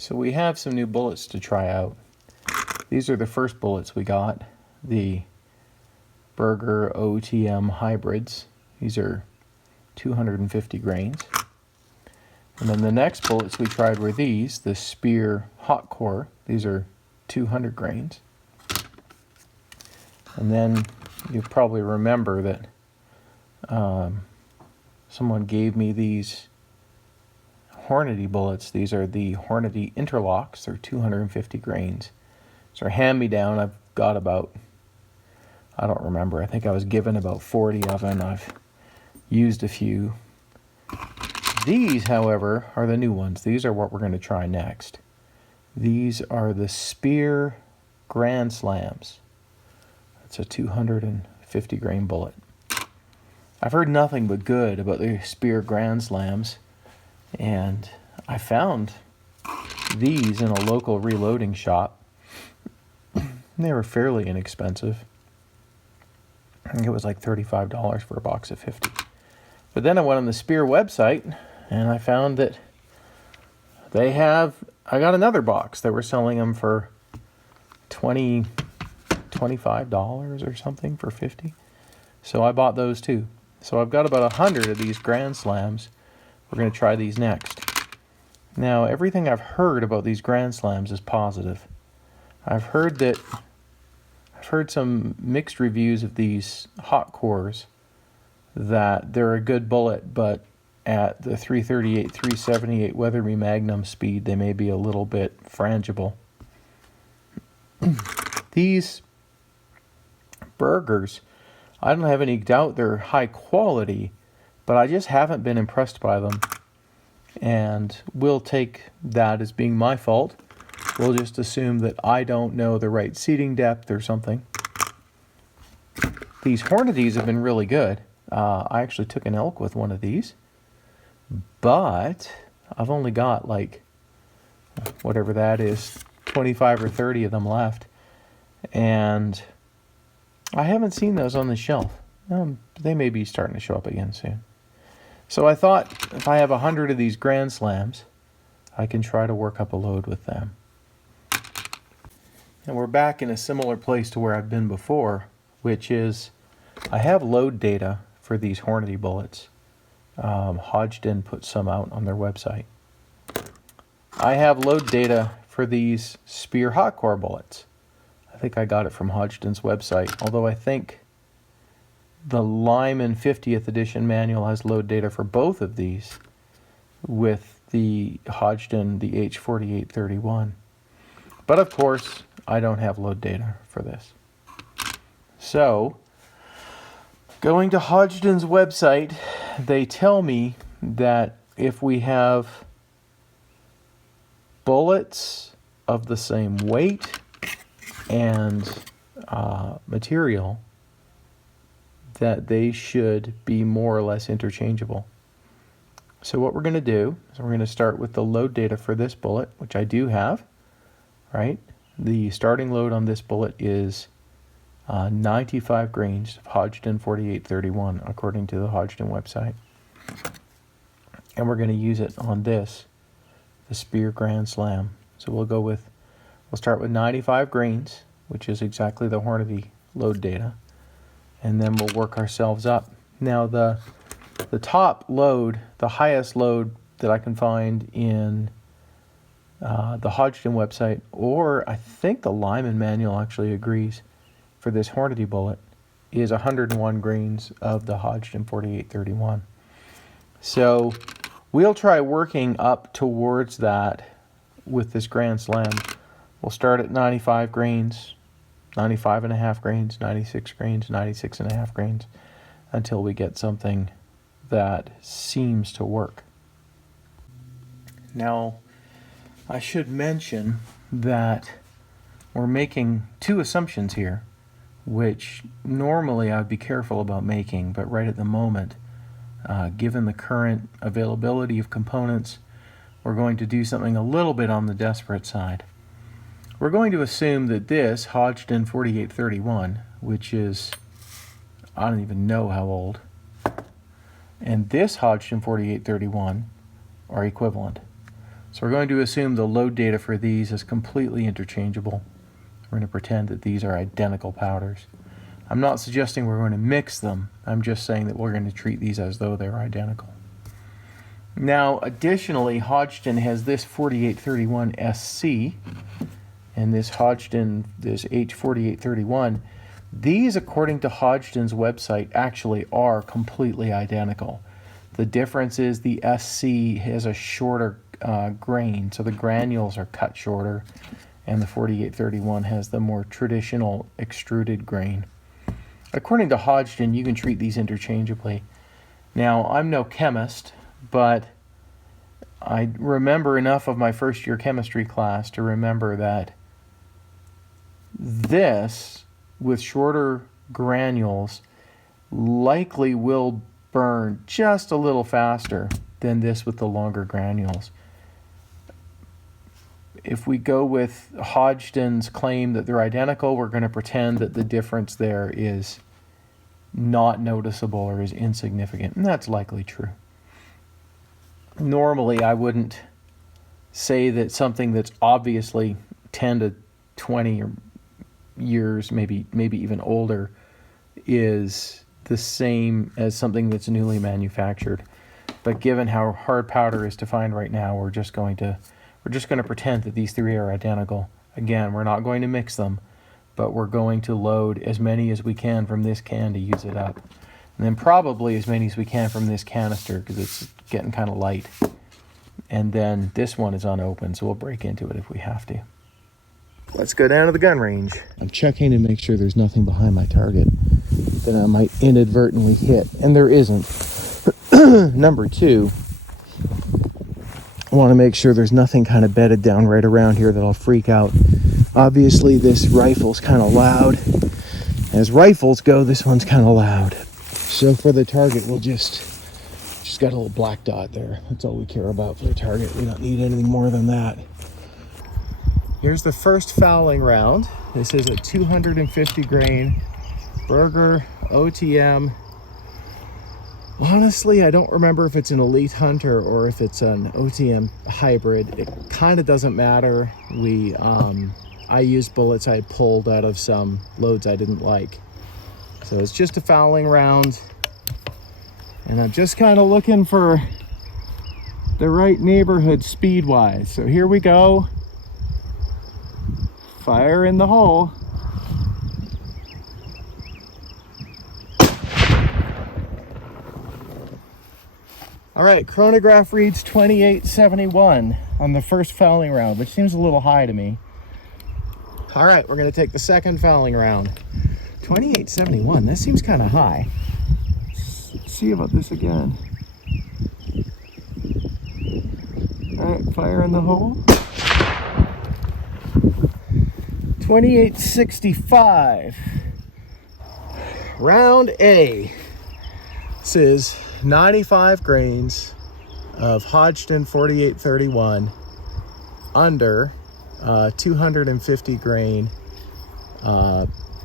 So we have some new bullets to try out. These are the first bullets we got, the Burger OTM hybrids. These are 250 grains. And then the next bullets we tried were these, the Speer hot core. These are 200 grains. And then you probably remember that someone gave me these Hornady bullets. These are the Hornady interlocks. They're 250 grains. So hand-me-down, I've got about, I don't remember, I think I was given about 40 of them. I've used a few. These, however, are the new ones. These are what we're going to try next. These are the Speer Grand Slams. It's a 250 grain bullet. I've heard nothing but good about the Speer Grand Slams, and I found these in a local reloading shop. They were fairly inexpensive. I think it was like $35 for a box of 50. But then I went on the Speer website and I found that I got another box. They were selling them for $25 or something for 50. So I bought those too. So I've got about 100 of these Grand Slams. We're going to try these next. Now, everything I've heard about these Grand Slams is positive. I've heard some mixed reviews of these hot cores, that they're a good bullet, but at the 338, 378 Weatherby Magnum speed, they may be a little bit frangible. These Burgers, I don't have any doubt they're high quality, but I just haven't been impressed by them. And we'll take that as being my fault. We'll just assume that I don't know the right seating depth or something. These Hornadys have been really good. I actually took an elk with one of these, but I've only got like, whatever that is, 25 or 30 of them left. And I haven't seen those on the shelf. They may be starting to show up again soon. So I thought if I have 100 of these Grand Slams, I can try to work up a load with them. And we're back in a similar place to where I've been before, which is I have load data for these Hornady bullets. Hodgdon put some out on their website. I have load data for these Speer hot core bullets. I think I got it from Hodgdon's website, although I think the Lyman 50th edition manual has load data for both of these with the Hodgdon, the H4831. But of course, I don't have load data for this. So, going to Hodgdon's website, they tell me that if we have bullets of the same weight and material, that they should be more or less interchangeable. So what we're going to do is we're going to start with the load data for this bullet, which I do have, right? The starting load on this bullet is 95 grains of Hodgdon 4831, according to the Hodgdon website. And we're going to use it on this, the Speer Grand Slam. So we'll start with 95 grains, which is exactly the Hornady load data. And then we'll work ourselves up. Now the top load, the highest load that I can find in the Hodgdon website, or I think the Lyman manual actually agrees for this Hornady bullet, is 101 grains of the Hodgdon 4831. So we'll try working up towards that with this Grand Slam. We'll start at 95 grains, 95.5 grains, 96 grains, 96.5 grains, until we get something that seems to work. Now, I should mention that we're making two assumptions here, which normally I'd be careful about making, but right at the moment, given the current availability of components, we're going to do something a little bit on the desperate side. We're going to assume that this Hodgdon 4831, which is, I don't even know how old, and this Hodgdon 4831 are equivalent. So we're going to assume the load data for these is completely interchangeable. We're going to pretend that these are identical powders. I'm not suggesting we're going to mix them. I'm just saying that we're going to treat these as though they're identical. Now, additionally, Hodgdon has this 4831 SC and this Hodgdon, this H4831. These, according to Hodgdon's website, actually are completely identical. The difference is the SC has a shorter grain, so the granules are cut shorter, and the 4831 has the more traditional extruded grain. According to Hodgdon, you can treat these interchangeably. Now, I'm no chemist, but I remember enough of my first year chemistry class to remember that this, with shorter granules, likely will burn just a little faster than this with the longer granules. If we go with Hodgdon's claim that they're identical, we're going to pretend that the difference there is not noticeable or is insignificant, and that's likely true. Normally, I wouldn't say that something that's obviously 10 to 20 years, maybe even older, is the same as something that's newly manufactured. But given how hard powder is to find right now, we're just going to pretend that these three are identical. Again, we're not going to mix them, but we're going to load as many as we can from this can to use it up. And then probably as many as we can from this canister because it's getting kind of light. And then this one is unopened, so we'll break into it if we have to. Let's go down to the gun range. I'm checking to make sure there's nothing behind my target that I might inadvertently hit, and there isn't. Number two, I want to make sure there's nothing kind of bedded down right around here that'll freak out. Obviously, this rifle's kind of loud. As rifles go, this one's kind of loud. So for the target, we'll just got a little black dot there. That's all we care about for the target. We don't need anything more than that. Here's the first fouling round. This is a 250 grain Berger OTM. Honestly, I don't remember if it's an Elite Hunter or if it's an OTM hybrid. It kind of doesn't matter. I used bullets I pulled out of some loads I didn't like. So it's just a fouling round. And I'm just kind of looking for the right neighborhood speed-wise. So here we go. Fire in the hole. All right, chronograph reads 2871 on the first fouling round, which seems a little high to me. All right, we're gonna take the second fouling round. 2871, that seems kind of high. Let's see about this again. All right, fire in the hole. 2865. Round A. This is 95 grains of Hodgdon 4831 under 250 grain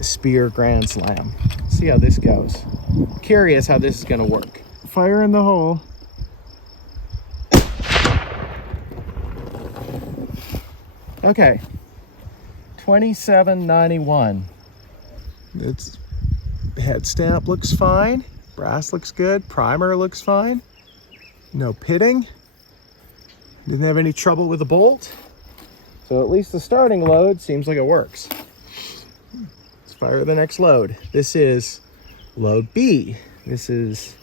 Speer Grand Slam. See how this goes. Curious how this is going to work. Fire in the hole. Okay. 2791. Its head stamp looks fine. Brass looks good. Primer looks fine. No pitting. Didn't have any trouble with the bolt. So at least the starting load seems like it works. Let's fire the next load. This is load B. This is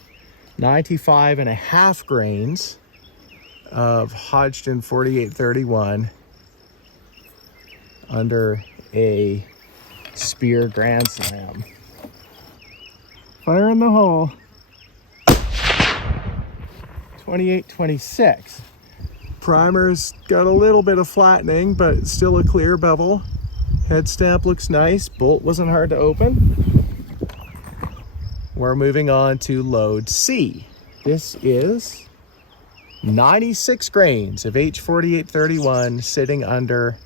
95.5 grains of Hodgdon 4831 under a Speer Grand Slam. Fire in the hole. 2826. Primer's got a little bit of flattening, but it's still a clear bevel. Head stamp looks nice. Bolt wasn't hard to open. We're moving on to load C. This is 96 grains of H4831 sitting under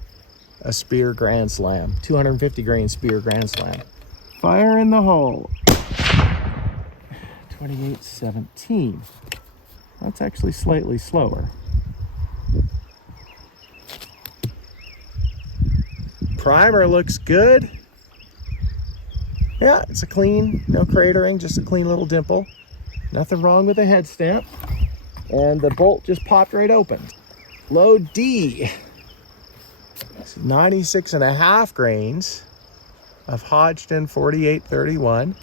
a Speer Grand Slam. 250 grain Speer Grand Slam. Fire in the hole. 2817. That's actually slightly slower. Primer looks good. Yeah, it's a clean, no cratering, just a clean little dimple. Nothing wrong with the head stamp. And the bolt just popped right open. Load D. 96.5 grains of Hodgdon 4831,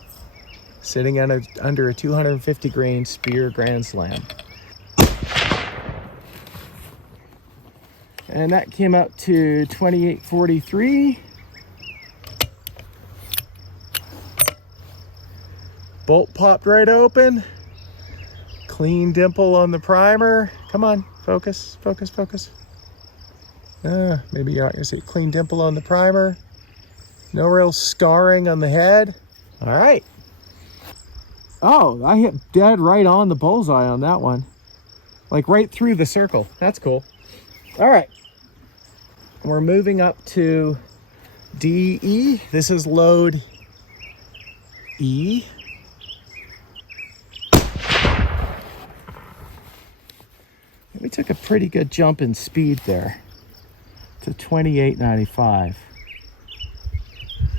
sitting under a 250 grain Speer Grand Slam. And that came out to 28.43. Bolt popped right open. Clean dimple on the primer. Come on, focus, focus, focus. Maybe you're not gonna see clean dimple on the primer. No real scarring on the head. All right. Oh, I hit dead right on the bullseye on that one. Like right through the circle. That's cool. All right. We're moving up to DE. This is load E. We took a pretty good jump in speed there to 28.95.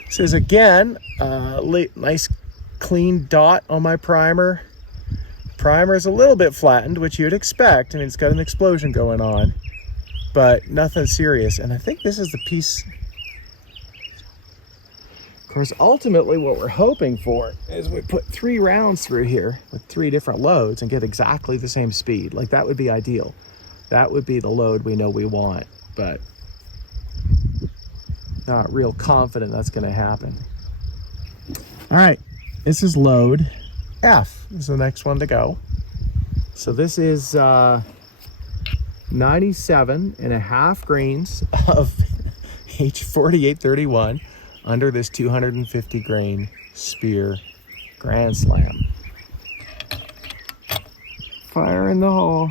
This is again nice clean dot on my primer. Primer is a little bit flattened, which you'd expect. I mean, it's got an explosion going on, but nothing serious. And I think this is the piece. Of course, ultimately what we're hoping for is we put 3 rounds through here with 3 different loads and get exactly the same speed. Like, that would be ideal. That would be the load we know we want, but not real confident that's going to happen. All right, this is load F. This is the next one to go. So this is 97.5 grains of H4831 under this 250 grain Speer Grand Slam. Fire in the hole.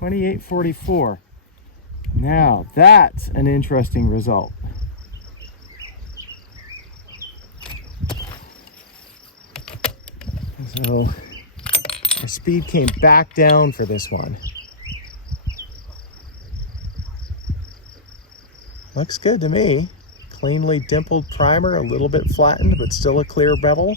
28.44. Now that's an interesting result. So our speed came back down for this one. Looks good to me. Cleanly dimpled primer, a little bit flattened, but still a clear bevel.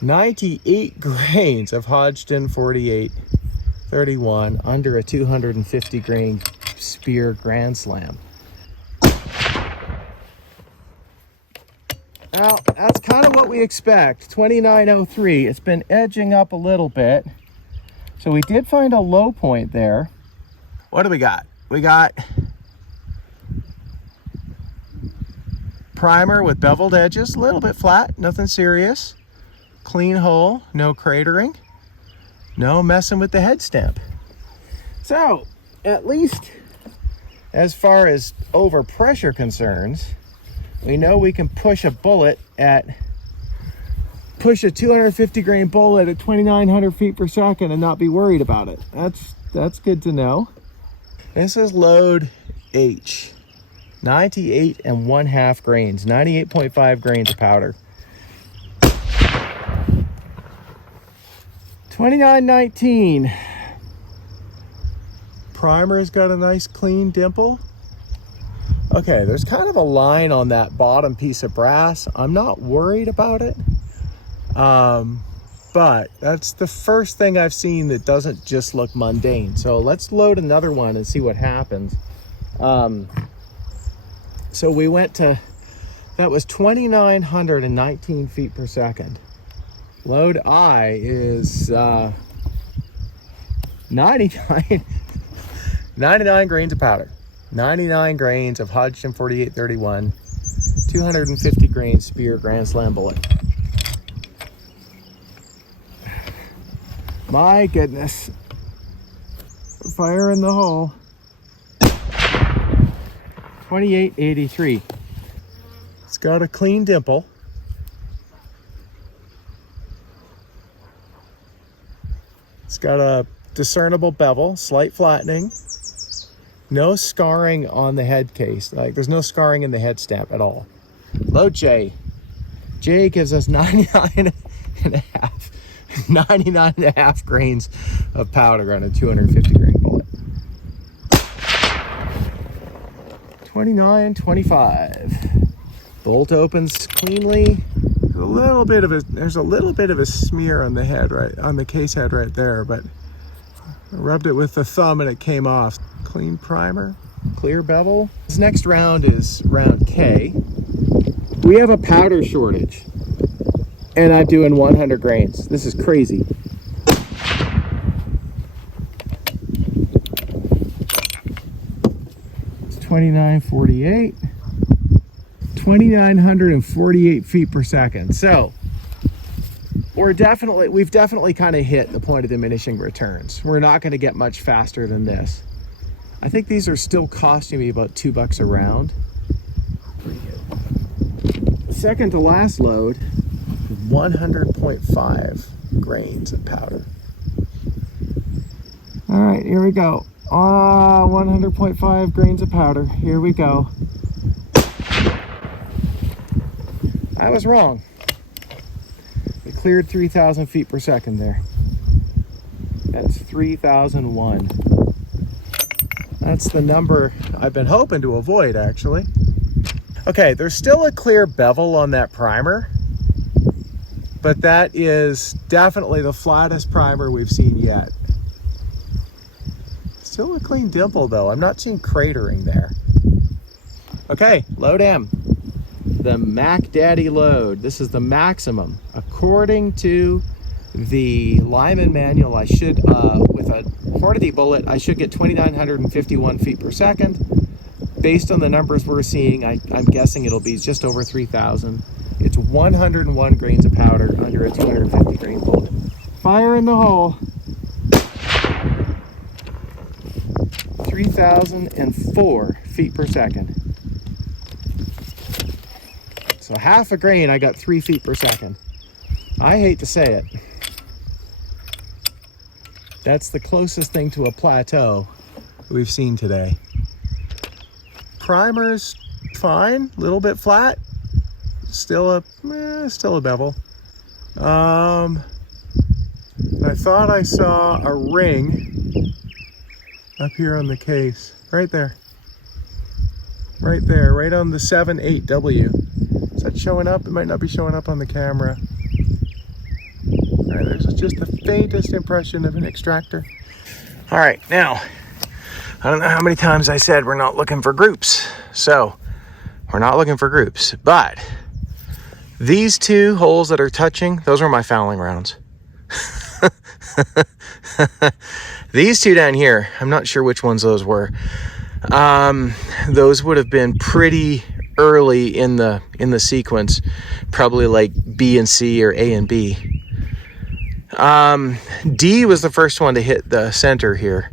98 grains of Hodgdon 4831 under a 250 grain Speer Grand Slam. Well, that's kind of what we expect. 29.03. It's been edging up a little bit. So we did find a low point there. What do we got? We got primer with beveled edges, a little bit flat, nothing serious. Clean hole, no cratering, no messing with the head stamp. So, at least as far as overpressure concerns, we know we can push a 250 grain bullet at 2,900 feet per second and not be worried about it. That's good to know. This is load H. 98.5 grains, 98.5 grains of powder. 29.19. Primer's got a nice clean dimple. Okay, there's kind of a line on that bottom piece of brass. I'm not worried about it. But that's the first thing I've seen that doesn't just look mundane. So let's load another one and see what happens. So we went to, that was 2,919 feet per second. Load I is 99 grains of powder. 99 grains of Hodgdon 4831, 250 grain Speer Grand Slam bullet. My goodness. Fire in the hole. 28.83. It's got a clean dimple. It's got a discernible bevel, slight flattening. No scarring on the head case. Like, there's no scarring in the head stamp at all. Load J. J gives us 99.5 grains of powder on a 250 grain bullet. 29.25. Bolt opens cleanly. There's a little bit of a smear on the head, right on the case head right there, but I rubbed it with the thumb and it came off. Clean primer, clear bevel. This next round is round K. We have a powder shortage, and I'm doing 100 grains. This is crazy. It's 29.48. 2,948 feet per second. So we've definitely kind of hit the point of diminishing returns. We're not going to get much faster than this. I think these are still costing me about $2 a round. Second to last load, 100.5 grains of powder. All right, here we go. 100.5 grains of powder. Here we go. I was wrong. It cleared 3,000 feet per second there. That's 3,001. That's the number I've been hoping to avoid, actually. Okay, there's still a clear bevel on that primer, but that is definitely the flattest primer we've seen yet. Still a clean dimple though. I'm not seeing cratering there. Okay, load M. The Mac Daddy load. This is the maximum. According to the Lyman manual, I should, with a quantity bullet, I should get 2,951 feet per second. Based on the numbers we're seeing, I'm guessing it'll be just over 3,000. It's 101 grains of powder under a 250 grain bullet. Fire in the hole. 3,004 feet per second. So half a grain, I got 3 feet per second. I hate to say it. That's the closest thing to a plateau we've seen today. Primer's fine, a little bit flat. Still a bevel. I thought I saw a ring up here on the case. Right there. Right there, right on the 7-8W. Is that showing up? It might not be showing up on the camera. All right, there's just the faintest impression of an extractor. All right, now, I don't know how many times I said we're not looking for groups. So, we're not looking for groups. But, these two holes that are touching, those are my fouling rounds. These two down here, I'm not sure which ones those were. Those would have been pretty early in the sequence, probably like B and C or A and B. D was the first one to hit the center here,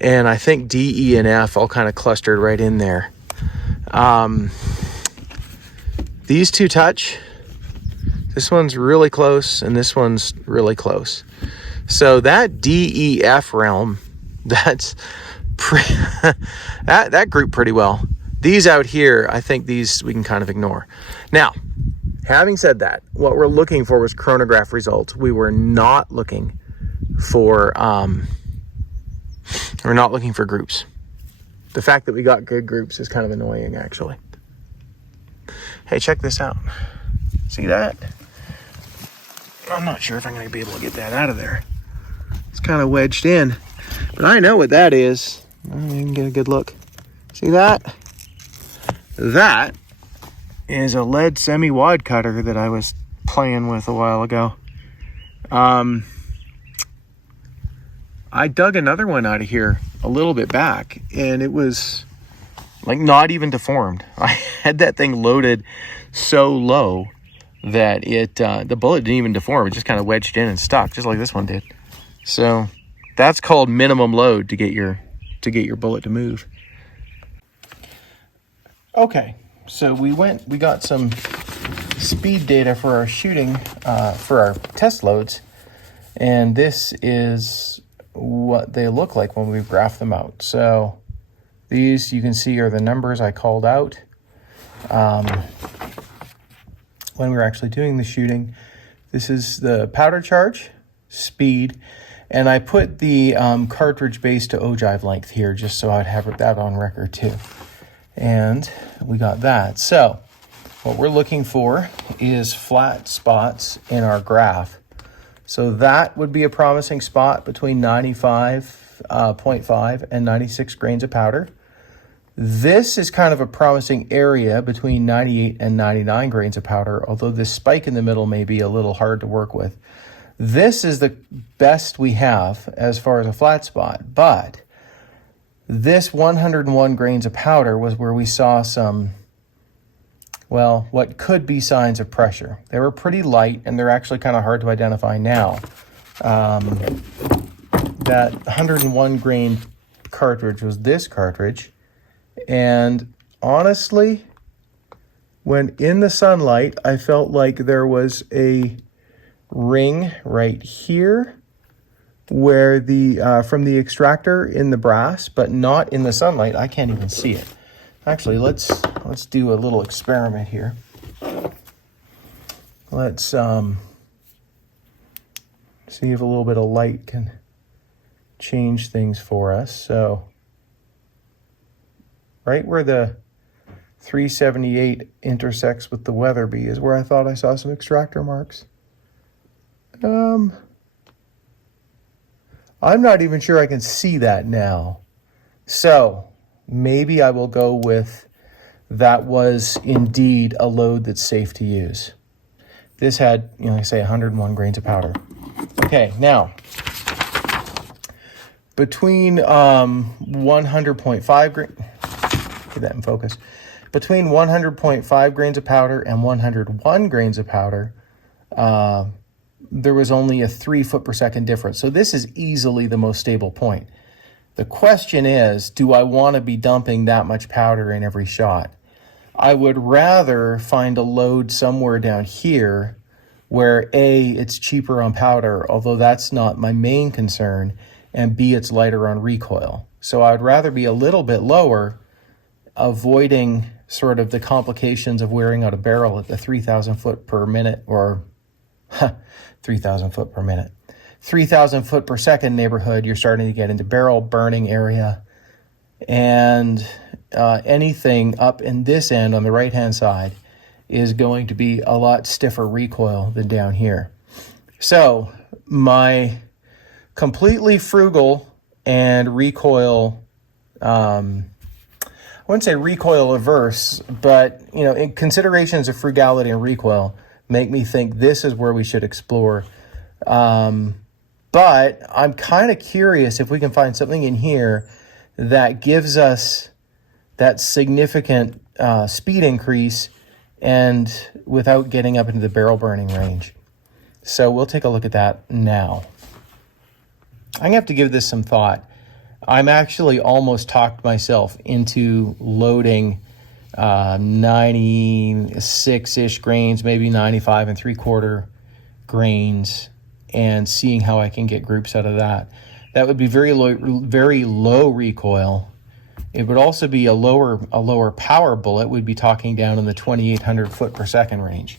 and I think D, E, and F all kind of clustered right in there. These two touch. This one's really close, and this one's really close. So that D, E, F realm, that's that grouped pretty well. These out here, I think these we can kind of ignore. Now, having said that, what we're looking for was chronograph results. We were not looking for groups. The fact that we got good groups is kind of annoying, actually. Hey, check this out. See that? I'm not sure if I'm going to be able to get that out of there. It's kind of wedged in, but I know what that is. I can get a good look. See that? That is a lead semi-wad cutter that I was playing with a while ago. I dug another one out of here a little bit back, and it was like not even deformed. I had that thing loaded so low that the bullet didn't even deform. It just kind of wedged in and stuck, just like this one did. So that's called minimum load to get your bullet to move. Okay, so we got some speed data for our shooting, for our test loads, and this is what they look like when we graph them out. So these you can see are the numbers I called out when we were actually doing the shooting. This is the powder charge, speed, and I put the cartridge base to ogive length here just so I'd have that on record too. And we got that. So what we're looking for is flat spots in our graph. So that would be a promising spot between 95.5 and 96 grains of powder. This is kind of a promising area between 98 and 99 grains of powder, although this spike in the middle may be a little hard to work with. This is the best we have as far as a flat spot, but this 101 grains of powder was where we saw some, well, what could be signs of pressure. They were pretty light, and they're actually kind of hard to identify now. That 101 grain cartridge was this cartridge, and honestly, when in the sunlight, I felt like there was a ring right here where the from the extractor in the brass, but not in the sunlight. I can't even see it. Actually, let's do a little experiment here. Let's see if a little bit of light can change things for us. So right where the 378 intersects with the Weatherby is where I thought I saw some extractor marks. I'm not even sure I can see that now. So maybe I will go with that was indeed a load that's safe to use. This had, like I say, 101 grains of powder. Okay, now, between 100.5 grains, get that in focus, between 100.5 grains of powder and 101 grains of powder, there was only a 3 foot per second difference. So this is easily the most stable point. The question is, do I want to be dumping that much powder in every shot? I would rather find a load somewhere down here where A, it's cheaper on powder, although that's not my main concern, and B, it's lighter on recoil. So I'd rather be a little bit lower, avoiding sort of the complications of wearing out a barrel at the 3,000 foot per minute, or 3,000 foot per minute. 3,000 foot per second neighborhood, you're starting to get into barrel burning area. And anything up in this end on the right-hand side is going to be a lot stiffer recoil than down here. So my completely frugal and recoil, I wouldn't say recoil averse, but in considerations of frugality and recoil make me think this is where we should explore. But I'm kind of curious if we can find something in here that gives us that significant speed increase and without getting up into the barrel burning range. So we'll take a look at that now. I'm going to have to give this some thought. I'm actually almost talked myself into loading 96-ish grains, maybe 95 and 3/4 grains, and seeing how I can get groups out of that. That would be very low recoil. It would also be a lower power bullet. We'd be talking down in the 2,800 foot per second range.